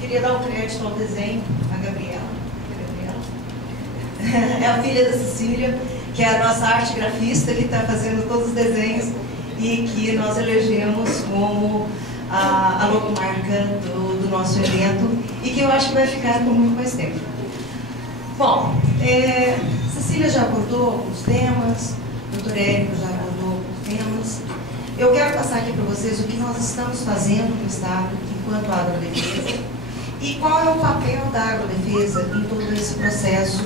Queria dar um crédito ao desenho, a Gabriela. É a filha da Cecília, que é a nossa arte grafista, que está fazendo todos os desenhos e que nós elegemos como a logomarca do nosso evento e que eu acho que vai ficar por muito mais tempo. Bom, Cecília já abordou os temas, o Dr. Érico já abordou os temas. Eu quero passar aqui para vocês o que nós estamos fazendo no Estado enquanto agrodefesa e qual é o papel da agrodefesa em todo esse processo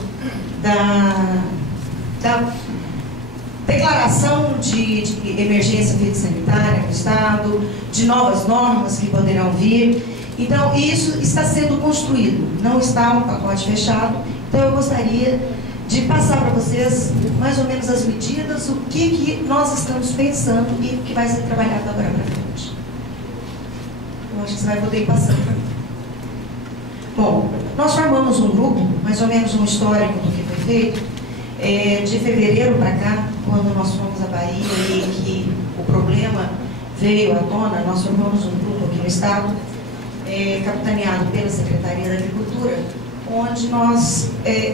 da declaração de emergência fitossanitária no Estado, de novas normas que poderão vir. Então, isso está sendo construído, não está um pacote fechado. Então, eu gostaria de passar para vocês mais ou menos as medidas, o que nós estamos pensando e o que vai ser trabalhado agora para frente. Eu acho que você vai poder ir passando para mim. Bom, nós formamos um grupo, mais ou menos um histórico do que foi feito, de fevereiro para cá, quando nós fomos à Bahia e que o problema veio à tona, nós formamos um grupo aqui no Estado, capitaneado pela Secretaria da Agricultura, onde nós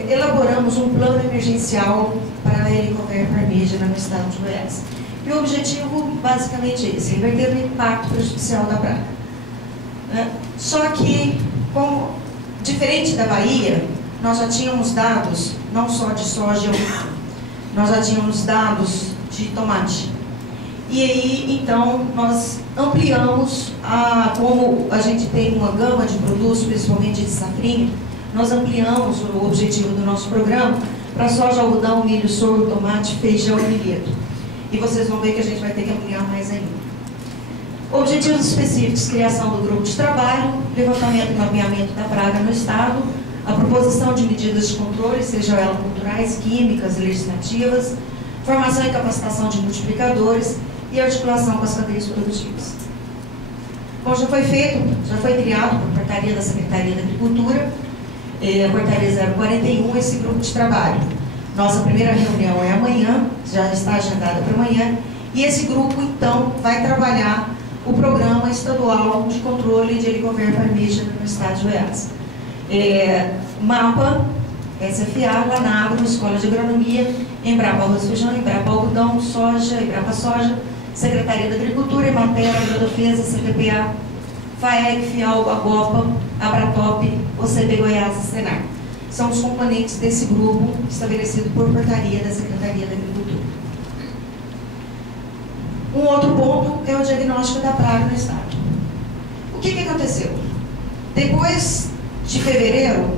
elaboramos um plano emergencial para a Helicobacter parmígena no Estado de Goiás. E o objetivo, basicamente, é esse: reverter o impacto prejudicial da praga. Só que, como diferente da Bahia, nós já tínhamos dados, não só de soja, nós já tínhamos dados de tomate. E aí, então, nós ampliamos, como a gente tem uma gama de produtos, principalmente de safrinha, nós ampliamos o objetivo do nosso programa para soja, algodão, milho, sorgo, tomate, feijão e milheto. E vocês vão ver que a gente vai ter que ampliar mais ainda. Objetivos específicos: criação do grupo de trabalho, levantamento e mapeamento da praga no Estado, a proposição de medidas de controle, sejam elas culturais, químicas, legislativas, formação e capacitação de multiplicadores e articulação com as cadeias produtivas. Bom, já foi criado por portaria da Secretaria da Agricultura, a portaria 041, esse grupo de trabalho. Nossa primeira reunião é amanhã, já está agendada para amanhã, e esse grupo, então, vai trabalhar o Programa Estadual de Controle de Helicobacter parmígena no Estado de Goiás. MAPA, SFA, Lanagro, Escola de Agronomia, Embrapa Arroz e Feijão, Embrapa Algodão, Soja, Embrapa Soja, Secretaria da Agricultura, Emater, Agrodefesa, CTPA, FAEG, FIAL, AGOPA, Abratop, OCB Goiás e Senar. São os componentes desse grupo estabelecido por portaria da Secretaria da Agricultura. Um outro ponto é o diagnóstico da praga no Estado. O que aconteceu? Depois de fevereiro,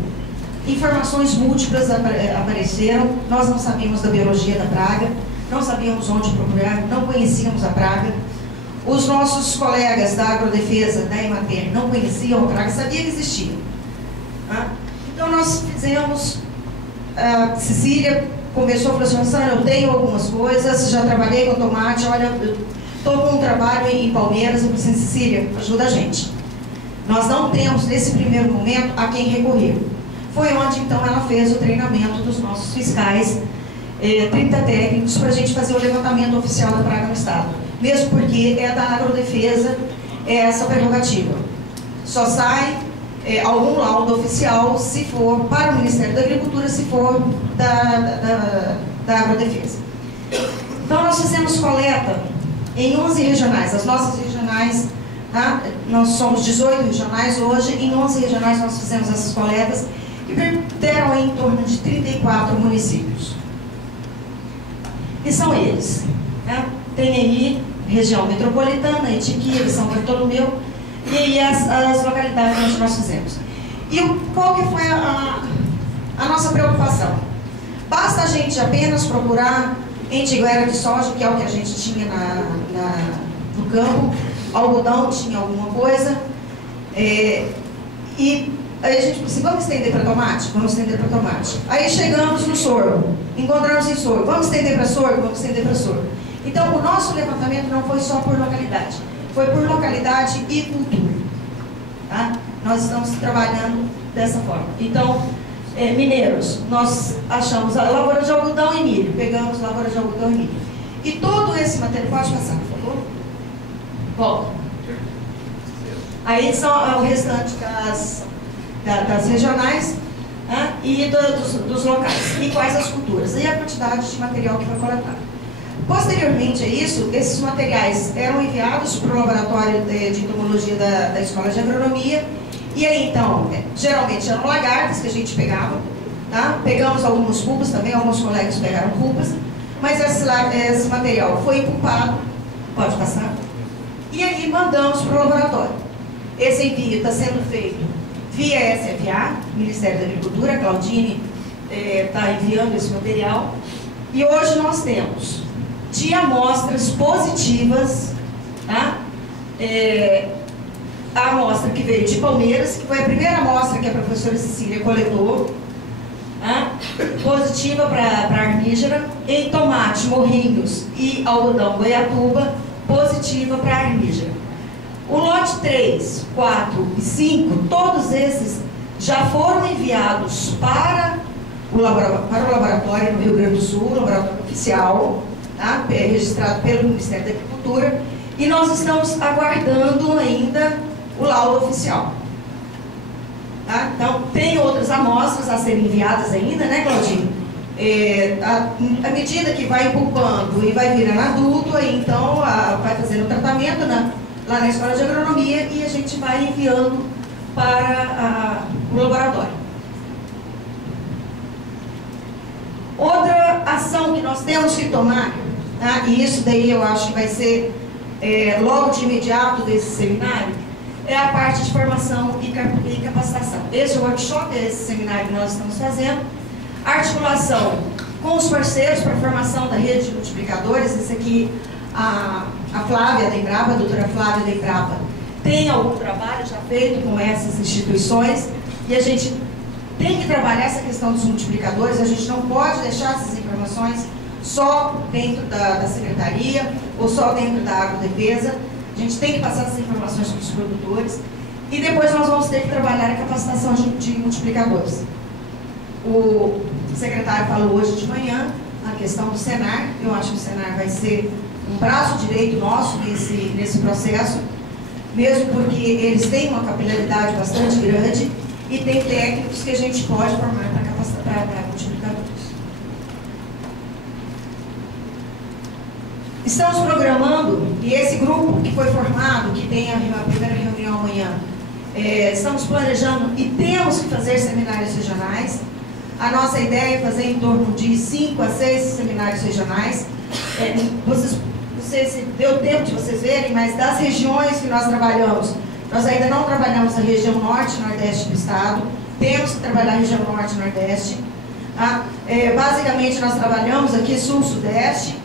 informações múltiplas apareceram. Nós não sabíamos da biologia da praga, não sabíamos onde procurar, não conhecíamos a praga. Os nossos colegas da agrodefesa, da Emater, não conheciam a praga, sabiam que existia. Então nós fizemos, a Cecília começou a falar assim: eu tenho algumas coisas, já trabalhei com tomate, olha, eu estou com um trabalho em Palmeiras, eu falei assim: Cecília, ajuda a gente. Nós não temos, nesse primeiro momento, a quem recorrer. Foi onde, então, ela fez o treinamento dos nossos fiscais, 30 técnicos, para a gente fazer o levantamento oficial da praga no Estado. Mesmo porque é da agrodefesa essa prerrogativa. Só sai algum laudo oficial, se for para o Ministério da Agricultura, se for da agrodefesa. Então, nós fizemos coleta em 11 regionais. As nossas regionais, nós somos 18 regionais hoje, em 11 regionais nós fizemos essas coletas e deram em torno de 34 municípios. E são eles. Tem aí região metropolitana, Itiquira, São Bartolomeu, e aí as localidades onde nós fizemos. E qual que foi a nossa preocupação? Basta a gente apenas procurar em Tiguera de soja, que é o que a gente tinha no campo, algodão tinha alguma coisa, e aí a gente disse: vamos estender para tomate? Vamos estender para tomate. Aí chegamos no sorgo, encontramos em sorgo, vamos estender para sorgo? Vamos estender para sorgo. Então, o nosso levantamento não foi só por localidade, foi por localidade e cultura. Nós estamos trabalhando dessa forma. Então, mineiros, nós achamos a lavoura de algodão e milho, pegamos a lavoura de algodão e milho. E todo esse material, pode passar, por favor? Volta. Aí são o restante das regionais, né, e dos locais. E quais as culturas. E a quantidade de material que foi coletado. Posteriormente a isso, esses materiais eram enviados para o laboratório de entomologia da Escola de Agronomia. E aí, então, geralmente eram lagartas que a gente pegava, tá? Pegamos algumas pulpas também, alguns colegas pegaram pulpas, mas esse material foi empulpado, pode passar, e aí mandamos para o laboratório. Esse envio está sendo feito via SFA, Ministério da Agricultura. A Claudine está enviando esse material, e hoje nós temos de amostras positivas, tá? A amostra que veio de Palmeiras, que foi a primeira amostra que a professora Cecília coletou, tá? Positiva para armígera. Em tomate, morrinhos e algodão Goiatuba, positiva para armígera. O lote 3, 4 e 5, todos esses já foram enviados para o laboratório no Rio Grande do Sul, laboratório oficial, tá? Registrado pelo Ministério da Agricultura, e nós estamos aguardando ainda o laudo oficial. Tá? Então, tem outras amostras a serem enviadas ainda, né, Claudinho? À medida que vai empulpando e vai virando adulto, aí, então vai fazendo o tratamento lá na Escola de Agronomia, e a gente vai enviando para o laboratório. Outra ação que nós temos que tomar, tá? E isso daí eu acho que vai ser logo de imediato desse seminário, é a parte de formação e capacitação. Esse é o workshop, esse seminário que nós estamos fazendo. Articulação com os parceiros para a formação da rede de multiplicadores. Esse aqui, a Flávia da Embrapa, a doutora Flávia da Embrapa, tem algum trabalho já feito com essas instituições, e a gente tem que trabalhar essa questão dos multiplicadores. A gente não pode deixar essas informações só dentro da secretaria ou só dentro da agrodefesa. A gente tem que passar essas informações para os produtores, e depois nós vamos ter que trabalhar a capacitação de multiplicadores. O secretário falou hoje de manhã a questão do Senar. Eu acho que o Senar vai ser um braço direito nosso nesse processo, mesmo porque eles têm uma capilaridade bastante grande e tem técnicos que a gente pode formar para multiplicadores. Estamos programando, e esse grupo que foi formado, que tem a primeira reunião amanhã, estamos planejando e temos que fazer seminários regionais. A nossa ideia é fazer em torno de 5 a 6 seminários regionais. Não sei se deu tempo de vocês verem, mas das regiões que nós trabalhamos, nós ainda não trabalhamos a região norte e nordeste do estado. Temos que trabalhar a região norte e nordeste. Tá? Basicamente, nós trabalhamos aqui sul-sudeste,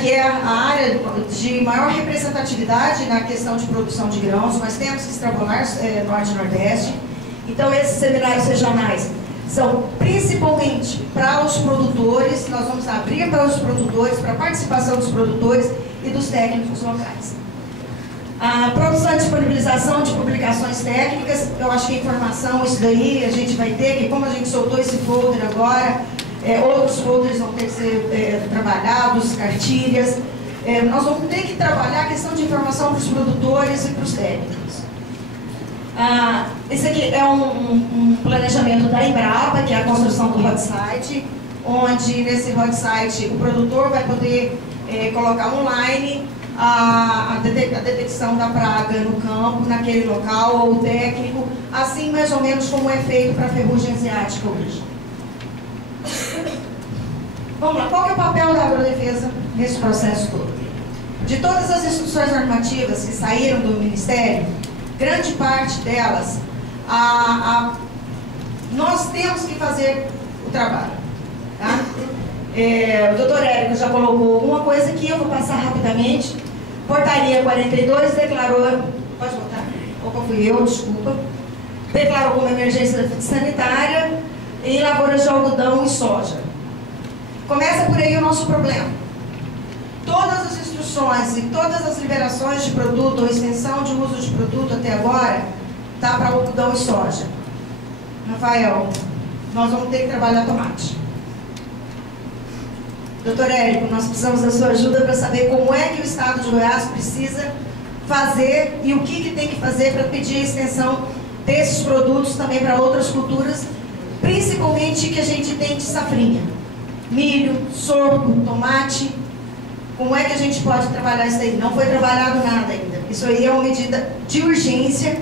que é a área de maior representatividade na questão de produção de grãos, mas temos que extrapolar norte e nordeste. Então, esses seminários regionais são principalmente para os produtores. Nós vamos abrir para os produtores, para a participação dos produtores e dos técnicos locais. A produção e disponibilização de publicações técnicas, eu acho que a informação, isso daí a gente vai ter, que como a gente soltou esse folder agora, outros folders vão ter que ser trabalhados, cartilhas. Nós vamos ter que trabalhar a questão de informação para os produtores e para os técnicos. Esse aqui é um planejamento da Embrapa, que é a construção do hot site, onde nesse hot site o produtor vai poder colocar online a detecção da praga no campo, naquele local, ou o técnico, assim mais ou menos como é feito para a ferrugem asiática hoje. Vamos lá, qual que é o papel da agrodefesa nesse processo todo? De todas as instruções normativas que saíram do Ministério, grande parte delas, nós temos que fazer o trabalho. Tá? O doutor Érico já colocou alguma coisa aqui, eu vou passar rapidamente. Portaria 42 declarou, pode botar? Opa, fui eu, desculpa. Declarou como emergência sanitária em lavouras de algodão e soja. Começa por aí o nosso problema. Todas as instruções e todas as liberações de produto ou extensão de uso de produto até agora está para algodão e soja. Rafael, nós vamos ter que trabalhar tomate. Doutor Érico, nós precisamos da sua ajuda para saber como é que o estado de Goiás precisa fazer e o que tem que fazer para pedir a extensão desses produtos também para outras culturas, principalmente que a gente tem de safrinha. Milho, sorgo, tomate. Como é que a gente pode trabalhar isso aí? Não foi trabalhado nada ainda. Isso aí é uma medida de urgência,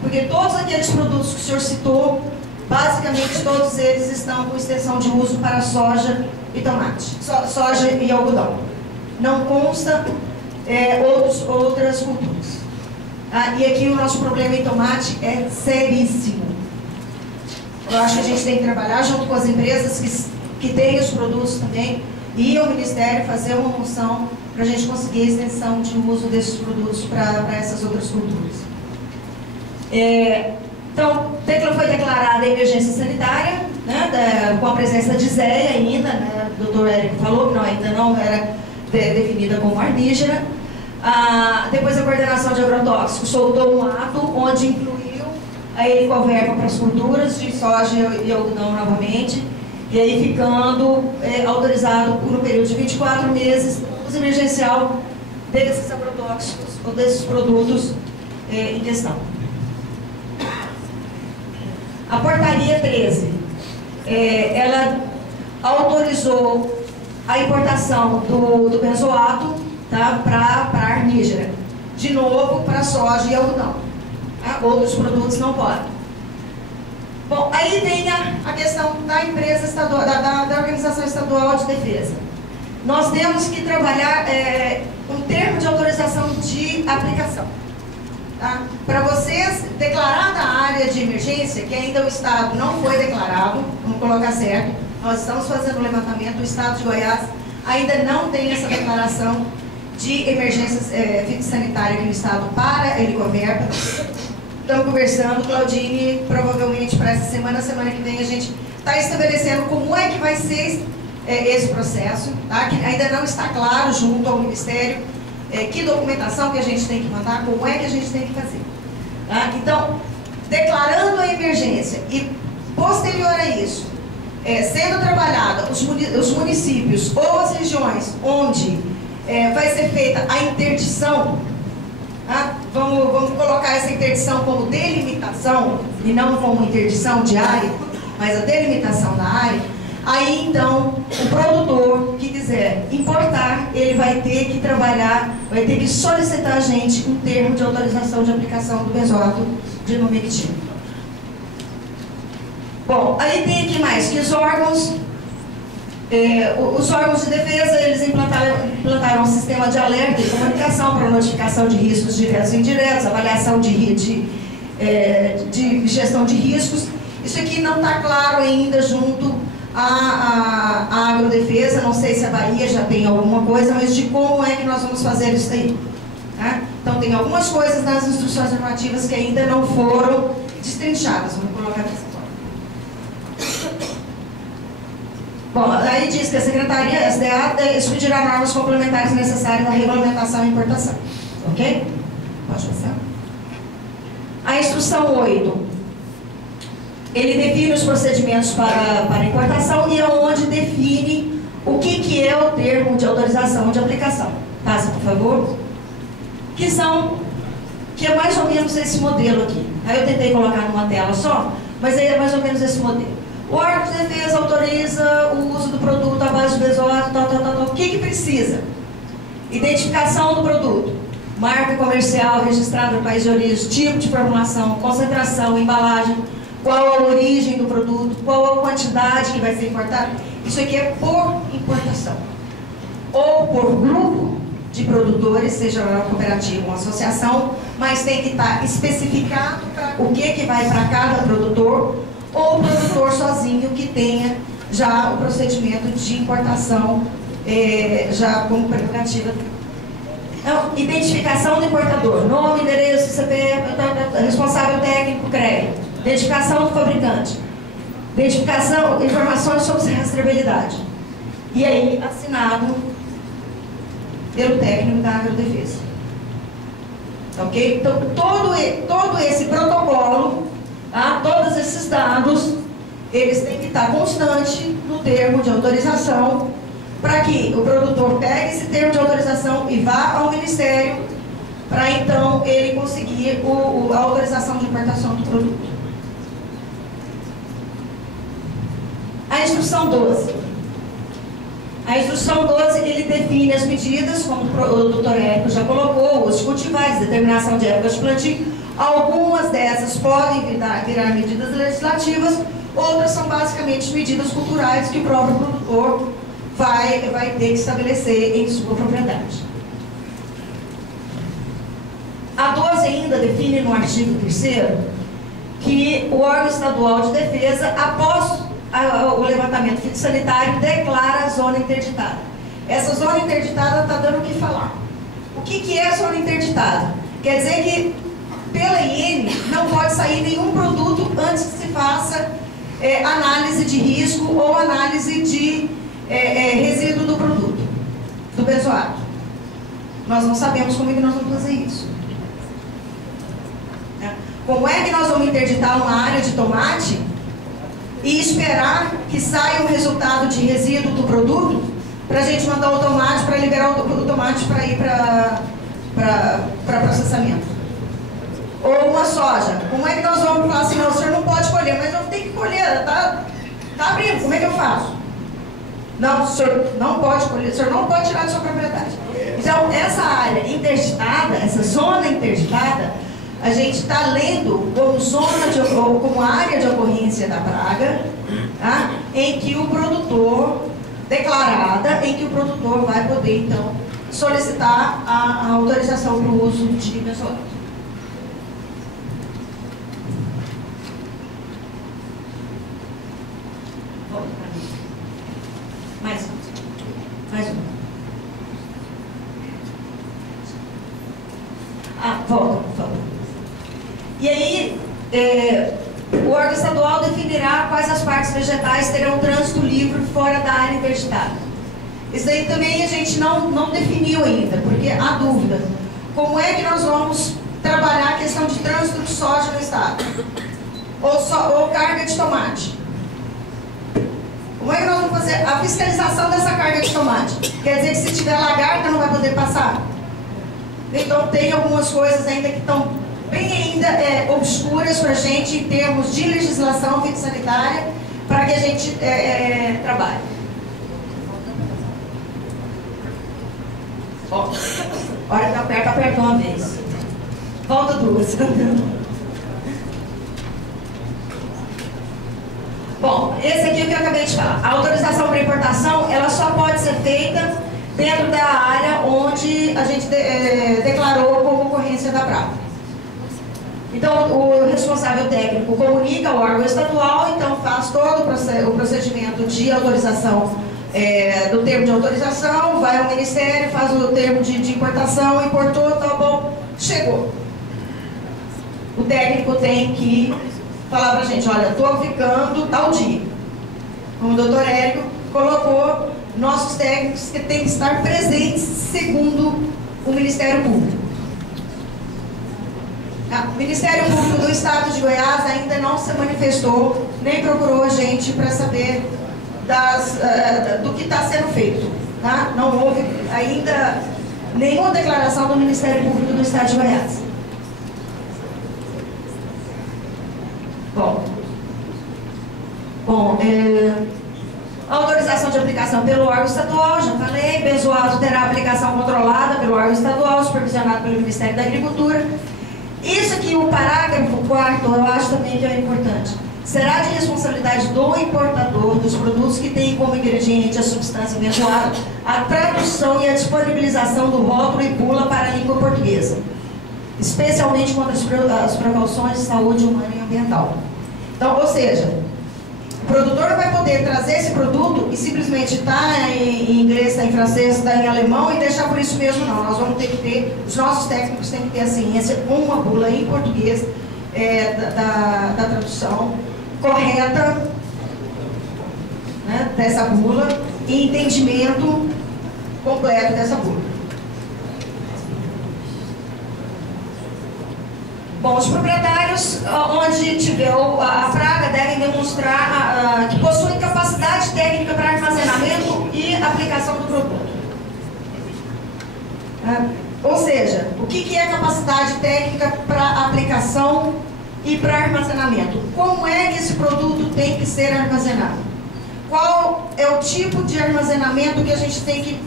porque todos aqueles produtos que o senhor citou, basicamente todos eles estão com extensão de uso para soja e tomate, soja e algodão. Não consta outras culturas. E aqui o nosso problema em tomate é seríssimo. Eu acho que a gente tem que trabalhar junto com as empresas que têm os produtos também, e ao Ministério fazer uma moção para a gente conseguir a extensão de uso desses produtos para essas outras culturas. Então, foi declarada a emergência sanitária, né, com a presença de Zéia ainda, né, o doutor Érico falou que ainda não era definida como armígera. Depois a coordenação de agrotóxicos soltou um ato onde incluiu a helicoverpa para as culturas de soja e algodão novamente, e aí ficando autorizado por um período de 24 meses o uso emergencial desses agrotóxicos ou desses produtos em questão. A portaria 13, ela autorizou a importação do benzoato, tá, para armígera, de novo para soja e algodão. Tá? Outros produtos não podem. Bom, aí vem a questão da empresa estadual, da Organização Estadual de Defesa. Nós temos que trabalhar um termo de autorização de aplicação. Tá? Para vocês, declarada a área de emergência, que ainda o Estado não foi declarado, vamos colocar certo, nós estamos fazendo o levantamento, o Estado de Goiás ainda não tem essa declaração de emergência fitossanitária aqui no Estado para a helicoverpa. Estamos conversando, Claudine, provavelmente para essa semana que vem, a gente está estabelecendo como é que vai ser esse processo, tá? Que ainda não está claro junto ao Ministério que documentação que a gente tem que mandar, como é que a gente tem que fazer. Tá? Então, declarando a emergência e posterior a isso, sendo trabalhada os municípios ou as regiões onde vai ser feita a interdição, tá? Vamos colocar essa interdição como delimitação e não como interdição de área, mas a delimitação da área. Aí então o produtor que quiser importar, ele vai ter que trabalhar, vai ter que solicitar a gente um termo de autorização de aplicação do benzoato de ivermectina. Bom, aí tem aqui mais que os órgãos de defesa, eles implantaram um sistema de alerta e comunicação para notificação de riscos diretos e indiretos, avaliação de gestão de riscos. Isso aqui não está claro ainda junto à agrodefesa, não sei se a Bahia já tem alguma coisa, mas de como é que nós vamos fazer isso aí. Tá? Então tem algumas coisas nas instruções normativas que ainda não foram destrinchadas, vamos colocar dessa forma. Bom, aí diz que a Secretaria SDA expedirá normas complementares necessárias à regulamentação e importação. Ok? Pode passar. A instrução 8. Ele define os procedimentos para importação e é onde define o que é o termo de autorização de aplicação. Passa, por favor. Que é mais ou menos esse modelo aqui. Aí eu tentei colocar numa tela só, mas aí é mais ou menos esse modelo. O órgão de defesa autoriza o uso do produto à base de benzoato, O que precisa? Identificação do produto, marca comercial registrada no país de origem, tipo de formulação, concentração, embalagem, qual a origem do produto, qual a quantidade que vai ser importada. Isso aqui é por importação. Ou por grupo de produtores, seja uma cooperativa ou uma associação, mas tem que estar especificado o que vai para cada produtor, ou o produtor sozinho que tenha já o procedimento de importação já como prerrogativa. Então, identificação do importador, nome, endereço, CPF, responsável técnico, CREA, identificação do fabricante, identificação, informações sobre rastreabilidade. E aí, assinado pelo técnico da agrodefesa. Ok? Então, todo esse protocolo, tá? Todos esses dados, eles têm que estar constante no termo de autorização, para que o produtor pegue esse termo de autorização e vá ao Ministério para então ele conseguir a autorização de importação do produto. A instrução 12. A instrução 12, ele define as medidas, como o doutor Érico já colocou, os cultivares, determinação de épocas de plantio. Algumas dessas podem virar medidas legislativas, outras são basicamente medidas culturais que o próprio produtor vai ter que estabelecer em sua propriedade. A 12 ainda define no artigo 3º que o órgão estadual de defesa, após o levantamento fitossanitário, declara a zona interditada. Essa zona interditada está dando o que falar. O que é a zona interditada? Quer dizer que, pela IN, não pode sair nenhum produto antes que se faça análise de risco ou análise de resíduo do produto, do benzoato. Nós não sabemos como é que nós vamos fazer isso. Como é que nós vamos interditar uma área de tomate e esperar que saia um resultado de resíduo do produto para a gente mandar o tomate, para liberar o tomate para ir para processamento? Ou uma soja. Como é que nós vamos falar assim, não, o senhor não pode colher, mas eu tenho que colher, tá abrindo, como é que eu faço? Não, o senhor não pode colher, o senhor não pode tirar da sua propriedade. Então, essa área interditada, essa zona interditada, a gente está lendo como área de ocorrência da praga, tá? Em que o produtor, declarada, em que o produtor vai poder, então, solicitar a autorização para o uso de benzoato. Mais um. Volta, por favor. E aí, o órgão estadual definirá quais as partes vegetais terão trânsito livre fora da área interditada. Isso aí também a gente não definiu ainda, porque há dúvida. Como é que nós vamos trabalhar a questão de trânsito de soja no estado? Ou carga de tomate? Como é que nós vamos fazer a fiscalização dessa carga de tomate? Quer dizer que se tiver lagarta não vai poder passar? Então tem algumas coisas ainda que estão bem ainda obscuras para a gente em termos de legislação fitossanitária para que a gente trabalhe. Olha, aperta uma vez. Volta duas. Bom, esse aqui é o que eu acabei de falar. A autorização para importação, ela só pode ser feita dentro da área onde a gente declarou como ocorrência da praga. Então, o responsável técnico comunica ao órgão estadual, então faz todo o procedimento de autorização, do termo de autorização, vai ao Ministério, faz o termo de importação, importou, tá bom, chegou. O técnico tem que falar pra gente, olha, estou ficando tal dia. Como o doutor Érico colocou, nossos técnicos que têm que estar presentes segundo o Ministério Público. O Ministério Público do Estado de Goiás ainda não se manifestou, nem procurou a gente para saber do que está sendo feito. Tá? Não houve ainda nenhuma declaração do Ministério Público do Estado de Goiás. Bom, a autorização de aplicação pelo órgão estadual, já falei, benzoato terá aplicação controlada pelo órgão estadual, supervisionado pelo Ministério da Agricultura. Isso aqui, o parágrafo 4º, eu acho também que é importante. Será de responsabilidade do importador dos produtos que têm como ingrediente a substância benzoada a tradução e a disponibilização do rótulo e bula para a língua portuguesa, especialmente contra as precauções de saúde humana e ambiental. Então, ou seja, o produtor vai poder trazer esse produto e simplesmente está em inglês, está em francês, está em alemão e deixar por isso mesmo, não. Nós vamos ter que ter, os nossos técnicos têm que ter a ciência com uma bula em português da tradução correta, né, dessa bula e entendimento completo dessa bula. Bom, os proprietários onde tiver a praga devem demonstrar que possuem capacidade técnica para armazenamento e aplicação do produto. Ou seja, o que é capacidade técnica para aplicação e para armazenamento? Como é que esse produto tem que ser armazenado? Qual é o tipo de armazenamento que a gente tem que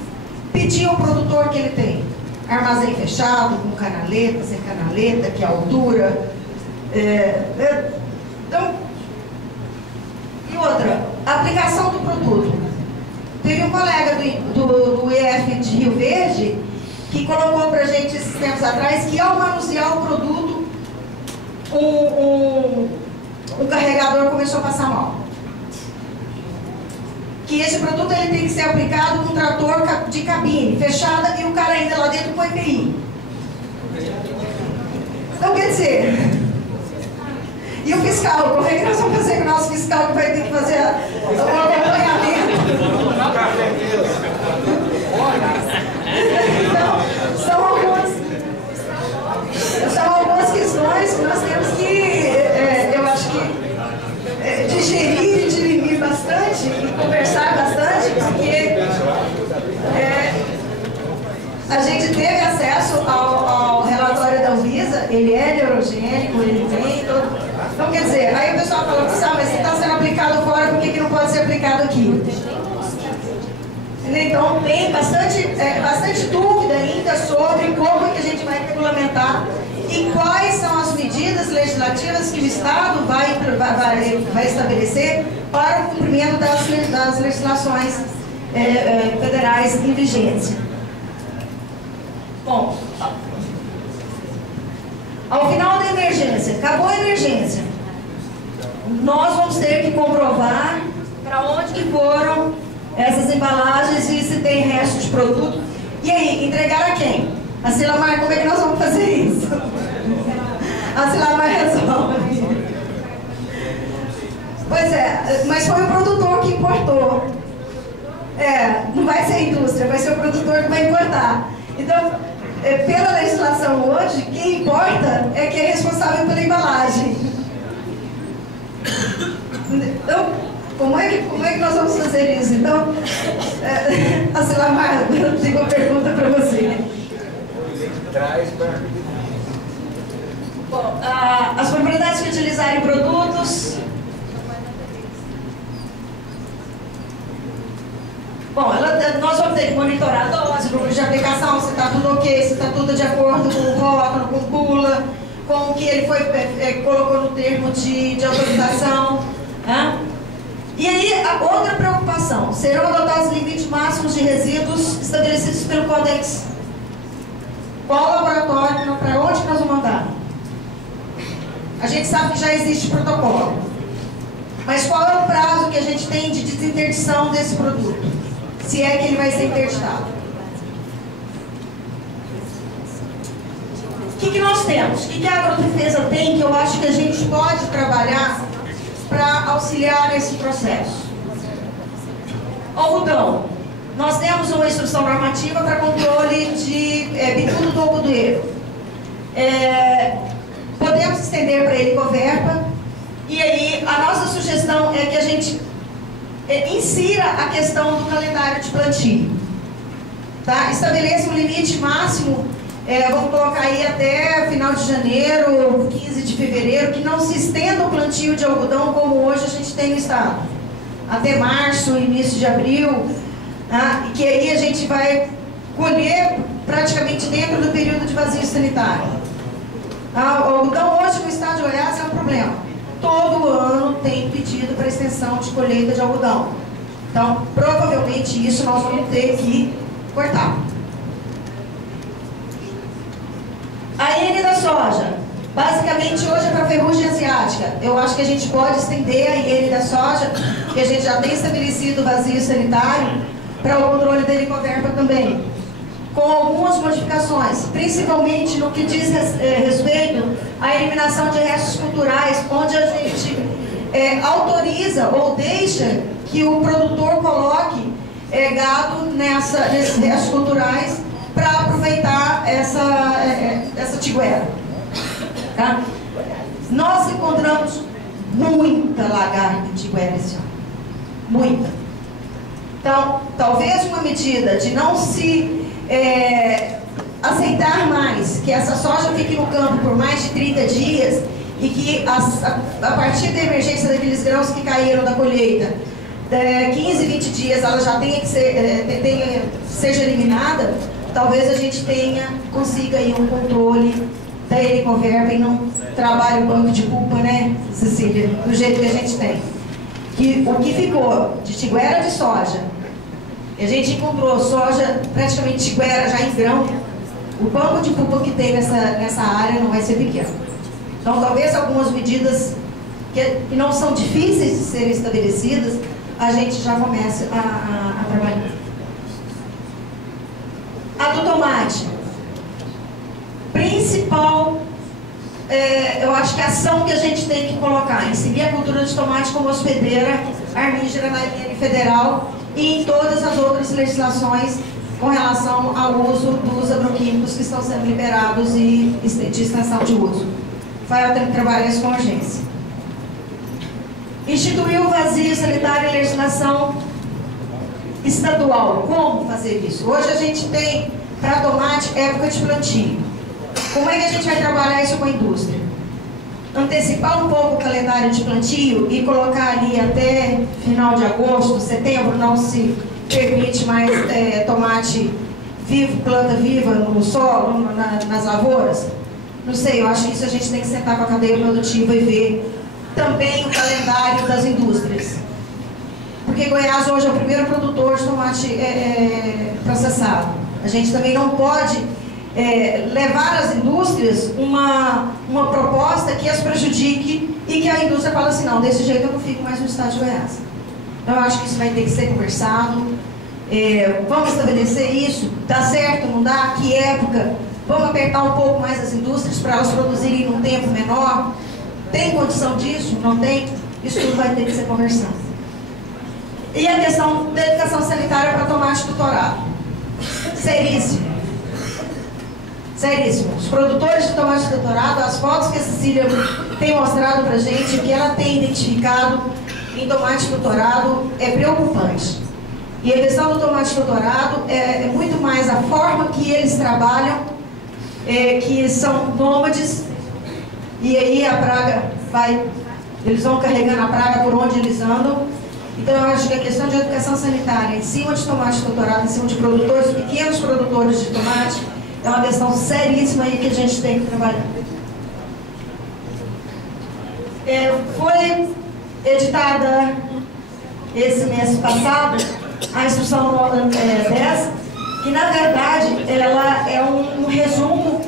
pedir ao produtor que ele tem? Armazém fechado, com canaleta, sem canaleta, que altura. Então, e outra, aplicação do produto. Teve um colega do IF de Rio Verde que colocou para a gente esses tempos atrás que ao manusear o produto, um carregador começou a passar mal. Que esse produto ele tem que ser aplicado num trator de cabine fechada e o cara ainda lá dentro com EPI. Então, quer dizer, e o fiscal, como é que nós vamos fazer com o nosso fiscal que vai ter que fazer o acompanhamento? Então, são algumas questões que nós temos que, eu acho que, digerir e dirimir bastante e conversar bastante, porque a gente teve acesso ao relatório da Anvisa, ele é neurogênico, ele tem todo. Então, quer dizer, aí o pessoal fala, mas se está sendo aplicado fora, por que não pode ser aplicado aqui? Então, tem bastante dúvida ainda sobre como é que a gente vai regulamentar e quais são as medidas legislativas que o Estado vai estabelecer para o cumprimento das legislações federais em vigência. Bom, ao final da emergência, acabou a emergência, nós vamos ter que comprovar para onde que foram essas embalagens e se tem resto de produto. E aí, entregar a quem? A Silamar, como é que nós vamos fazer isso? A Silamar resolve. Pois é, mas foi o produtor que importou. Não vai ser a indústria, vai ser o produtor que vai importar. Então, pela legislação hoje, quem importa é quem é responsável pela embalagem. Então, como é que nós vamos fazer isso? Então, a Silamar, eu tenho uma pergunta para você. Bom, as propriedades que utilizarem produtos. Bom, nós vamos ter que monitorar a dose, grupo de aplicação, se está tudo ok, se está tudo de acordo com o rótulo, com o bula, com o que ele colocou no termo de autorização. Né? E aí, a outra preocupação, serão adotados limites máximos de resíduos estabelecidos pelo Codex. Qual laboratório, para onde nós vamos mandar? A gente sabe que já existe protocolo. Mas qual é o prazo que a gente tem de desinterdição desse produto? Se é que ele vai ser interditado. O que nós temos? O que a Agrodefesa tem que eu acho que a gente pode trabalhar para auxiliar nesse processo? Algodão. Nós temos uma instrução normativa para controle de bicudo do algodoeiro. Podemos estender para ele Coverpa. E aí, a nossa sugestão é que a gente insira a questão do calendário de plantio. Tá? Estabeleça um limite máximo, vamos colocar aí até final de janeiro, 15 de fevereiro, que não se estenda o plantio de algodão como hoje a gente tem no estado. Até março, início de abril, tá? E que aí a gente vai colher praticamente dentro do período de vazio sanitário. Tá? O algodão hoje no estado de Goiás é um problema. Todo ano tem pedido para extensão de colheita de algodão. Então, provavelmente isso nós vamos ter que cortar. A N da soja. Basicamente, hoje é para ferrugem asiática. Eu acho que a gente pode estender a IN da soja, que a gente já tem estabelecido o vazio sanitário, para o controle da Helicoverpa também. Com algumas modificações, principalmente no que diz respeito à eliminação de restos culturais, onde a gente autoriza ou deixa que o produtor coloque gado nesses restos culturais para aproveitar essa tiguera. Tá? Nós encontramos muita lagarta de tiguera esse ano. Muita. Então, talvez uma medida de não se aceitar mais que essa soja fique no campo por mais de 30 dias e que a partir da emergência daqueles grãos que caíram da colheita, 15, 20 dias ela já tenha que ser, seja eliminada, talvez a gente consiga aí um controle da Helicoverpa e não trabalhe o banco de culpa, né, Cecília, do jeito que a gente tem. Que o que ficou de tiguera de soja, a gente encontrou soja praticamente tiguera já em grão, o banco de culpa que tem nessa área não vai ser pequeno. Então, talvez algumas medidas que não são difíceis de serem estabelecidas, a gente já comece a trabalhar. A do tomate. Principal, eu acho que a ação que a gente tem que colocar em seguir a cultura de tomate como hospedeira armígera na linha federal e em todas as outras legislações com relação ao uso dos agroquímicos que estão sendo liberados e de extensão de uso. Vai ter que trabalhar isso com urgência. Instituir o vazio sanitário em legislação estadual. Como fazer isso? Hoje a gente tem, para tomate, época de plantio. Como é que a gente vai trabalhar isso com a indústria? Antecipar um pouco o calendário de plantio e colocar ali até final de agosto, setembro, não se permite mais tomate vivo, planta viva no solo, nas lavouras. Não sei, eu acho que isso a gente tem que sentar com a cadeia produtiva e ver também o calendário das indústrias. Porque Goiás hoje é o primeiro produtor de tomate processado. A gente também não pode levar às indústrias uma proposta que as prejudique e que a indústria fala assim, não, desse jeito eu não fico mais no estado de Goiás. Então eu acho que isso vai ter que ser conversado. Vamos estabelecer isso, dá certo, não dá, que época, vamos apertar um pouco mais as indústrias para elas produzirem num tempo menor. Tem condição disso? Não tem? Isso tudo vai ter que ser conversado. E a questão da educação sanitária para tomate tutorado. Seríssimo. Seríssimo. Os produtores de tomate tutorado, as fotos que a Cecília tem mostrado para a gente, que ela tem identificado em tomate tutorado, é preocupante. E a questão do tomate tutorado é muito mais a forma que eles trabalham, que são nômades, e aí a praga eles vão carregando a praga por onde eles andam. Então eu acho que a questão de educação sanitária em cima de tomate tutorado, em cima de produtores, pequenos produtores de tomate, é uma questão seríssima aí que a gente tem que trabalhar. Foi editada esse mês passado a instrução 10, que na verdade ela é um resumo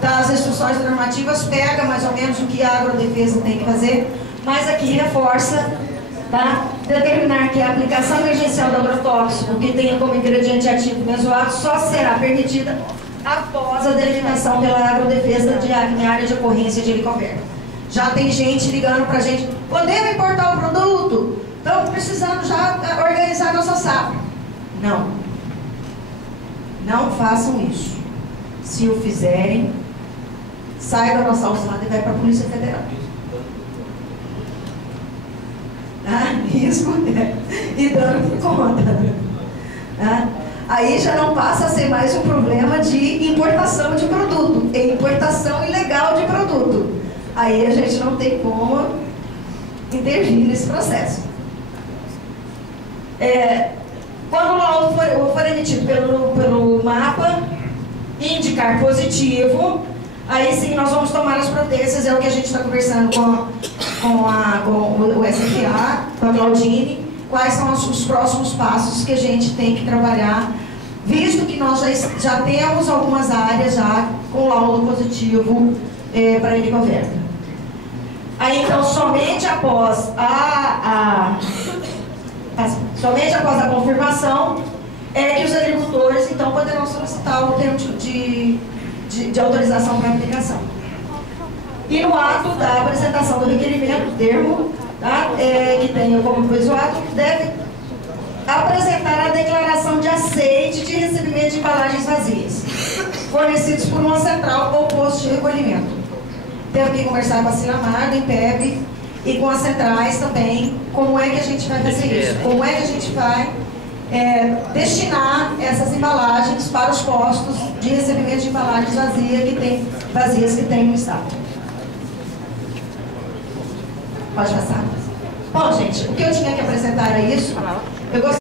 das instruções normativas, pega mais ou menos o que a agrodefesa tem que fazer, mas aqui reforça, tá? Determinar que a aplicação emergencial do agrotóxico que tenha como ingrediente ativo benzoato só será permitida após a delimitação pela agrodefesa em área de ocorrência de Helicoverpa. Já tem gente ligando pra gente, podemos importar o produto? Estamos precisando já organizar nossa safra. Não. Não façam isso. Se o fizerem, sai da nossa alçada e vai para a Polícia Federal. Risco e dano por conta. Aí já não passa a ser mais um problema de importação de produto, é importação ilegal de produto. Aí a gente não tem como intervir nesse processo. Quando o laudo for emitido pelo MAPA, indicar positivo, aí sim nós vamos tomar as providências, é o que a gente está conversando com o SFA, com a Claudine, quais são os próximos passos que a gente tem que trabalhar, visto que nós já temos algumas áreas já com laudo positivo para Helicoverpa. Aí então, somente após a confirmação que os agricultores então poderão solicitar o termo de autorização para aplicação. E no ato da apresentação do requerimento, o termo, tá, que tenha como benzoato, deve apresentar a declaração de aceite de recebimento de embalagens vazias, fornecidos por uma central ou posto de recolhimento. Temos que conversar com a Silamar, do INPEB, e com as centrais também, como é que a gente vai fazer isso, como é que a gente vai destinar essas embalagens para os postos de recebimento de embalagens vazias que tem no estado. Pode passar? Bom, gente, o que eu tinha que apresentar é isso. Eu gostaria